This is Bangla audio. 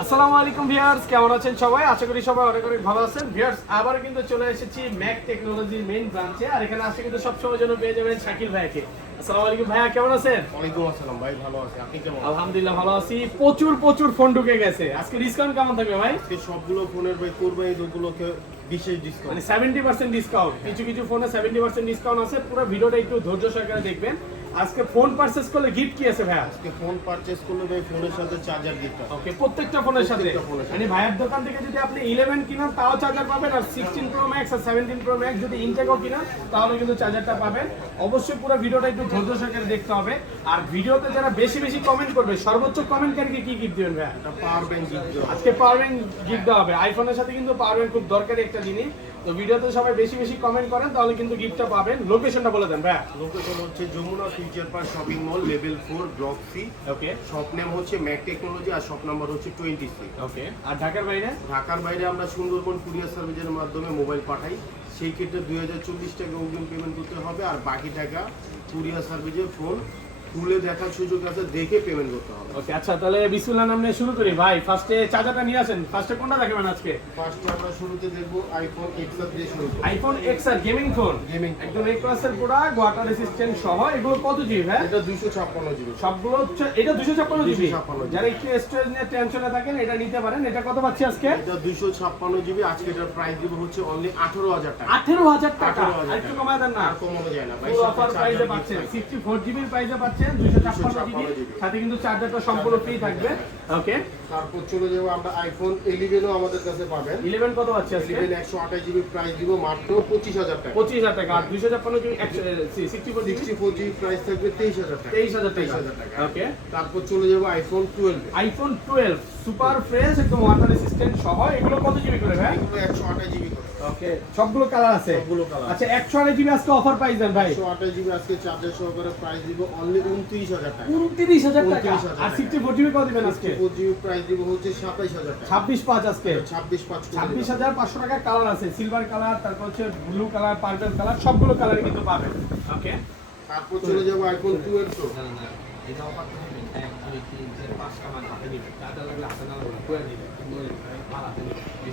আসসালামু আলাইকুম ভিউয়ার্স, কেমন আছেন সবাই? আশা করি সবাই অনেক অনেক ভালো আছেন। ভিউয়ার্স, আবার কিন্তু চলে এসেছি ম্যাক টেকনোলজির মেইন ব্রাঞ্চে, আর এখানে আসলে কিন্তু সবসময় জন্য পেয়ে যাবেন শাকিল ভাইকে। আসসালামু আলাইকুম ভাইয়া, কেমন আছেন? ওয়ালাইকুম আসসালাম ভাই, ভালো আছি। আপনি কেমন? আলহামদুলিল্লাহ ভালো আছি। প্রচুর ফোন ঢুকে গেছে। আজকে ডিসকাউন্ট কেমন থাকবে ভাই? আজকে সবগুলো ফোনের ভাই কোরবানি ঈদগুলোকে বিশেষ ডিসকাউন্ট, মানে 70% ডিসকাউন্ট। কিছু ফোনে 70% ডিসকাউন্ট আছে। পুরো ভিডিওটা একটু ধৈর্য সহকারে দেখবেন। আজকে ফোন পারচেজ করলে গিফট কি আছে ভাইয়া? আজকে ফোন পারচেজ করলে ভাই ফোনের সাথে চার্জার গিফট আছে। ওকে, প্রত্যেকটা ফোনের সাথে। প্রত্যেকটা ফোনের সাথে। মানে ভাইয়ের দোকান থেকে যদি আপনি 11 কিনেন তাও চার্জার পাবেন, আর 16 প্রো ম্যাক্স আর 17 প্রো ম্যাক্স যদি ইনটেকও কিনেন তাহলে কিন্তু চার্জারটা পাবেন। অবশ্যই পুরো ভিডিওটা একটু ধৈর্য সহকারে দেখতে হবে। আর ভিডিওতে যারা বেশি কমেন্ট করবে, সর্বোচ্চ কমেন্টকারীকে কি গিফট দিবেন ভাইয়া? এটা পাওয়ার ব্যাংক গিফট দেওয়া। আজকে পাওয়ার ব্যাংক গিফট দেওয়া হবে। আইফোনের সাথে কিন্তু পাওয়ার ব্যাংক খুব দরকারি একটা জিনিস। তো ভিডিওতে সবাই বেশি কমেন্ট করেন তাহলে কিন্তু গিফটটা পাবেন। লোকেশনটা বলে দেন ভাইয়া। লোকেশন হচ্ছে Jamuna future park shopping mall, level 4, block C. Okay shop name হচ্ছে ম্যাক টেকনোলজি আর শপ নাম্বার হচ্ছে 26। ওকে। আর ঢাকার বাইরে? ঢাকার বাইরে আমরা সুন্দরবন কুরিয়ার সার্ভিসের মাধ্যমে মোবাইল পাঠাই। সেই ক্ষেত্রে 2040 টাকা অগ্রিম পেমেন্ট করতে হবে, আর বাকি টাকা কুরিয়ার সার্ভিসে ফোন খুলে দেখার সুযোগ আছে, দেখে পেমেন্ট করতে হবে। ওকে, আচ্ছা তাহলে বিসমিল্লাহ নাম নিয়ে শুরু করি ভাই। ফার্স্টে চার্জারটা নিয়ে আসেন। ফার্স্টে কোনটা দেখাবেন আজকে? ফার্স্টে আমরা শুরুতে দেখব আইফোন XR দিয়ে শুরু করব। IPhone XR gaming phone, gaming একদম এই ক্লাসের প্রোডাক্ট, ওয়াটার রেসিস্ট্যান্ট সহ। এগুলো কত জিবি ভাই? এটা 256 জিবি। সবগুলো হচ্ছে এটা 256 জিবি। 256 যারা একটু স্টোরেজ নিয়ে টেনশনে থাকেন এটা নিতে পারেন। এটা কত পাচ্ছি আজকে? এটা 256 জিবি। আজকে এটার প্রাইস দিব হচ্ছে অনলি 18,000 টাকা। 18,000 টাকা। 18,000 আর একটু কমায় দেন না। আর কমানো যায় না ভাই, পুরো সাথে অফার প্রাইসে চার্জার পাচ্ছেন। গিফট 64 জিবির প্রাইসে পাচ্ছেন 256 জিবি। সাথে কিন্তু চার্জারটা সম্পূর্ণ ফ্রি থাকবে। ওকে, তারপর চলে যাবো আমরা আইফোন 11 ও আমাদের কাছে পাবেন। 11 কত পাচ্ছি আজকে? 11 128 জিবি প্রাইস দিব মাত্র 25,000 টাকা। 25,000 টাকা। আর 256 জিবি 64 জিবি 64 জিবি প্রাইস থাকবে 23,000 টাকা। 23,000 টাকা। ওকে, তারপর চলে যাবো আইফোন 12। আইফোন 12 সুপার ফ্রেশ, একদম ওয়াটার রেসিস্ট্যান্ট সহ। এগুলো কত জিবি করে ভাই? এগুলো 128 জিবি করে। ওকে, সবগুলো কালার আছে। সবগুলো কালার। আচ্ছা, 128 জিবি আজকে অফার প্রাইস দেন ভাই। 128 জিবি আজকে চার্জার সহকারে প্রাইস দিব অনলি 29,000 টাকা। 29,000 টাকা। 29,000 আর টাকা। 64 জিবি কত দিবেন আজকে? 64 জিবি প্রাইস দিব হচ্ছে 27,000 টাকা। 26,500 আজকে। 26,500 করে দিলাম। 26,500 টাকা। কালার আছে সিলভার কালার, তারপর হচ্ছে ব্লু কালার, পার্পল কালার, সবগুলো কালার কিন্তু পাবেন। ওকে, তারপর চলে যাবো আইফোন 12 প্রো। এটা অফার তো হবে 1 2 3 4 5টা মান হাতে নিবে। টাকা লাগলে হাতে না লাগবে, কইয়া দিবে। মাল হাতে নিবে। বেশি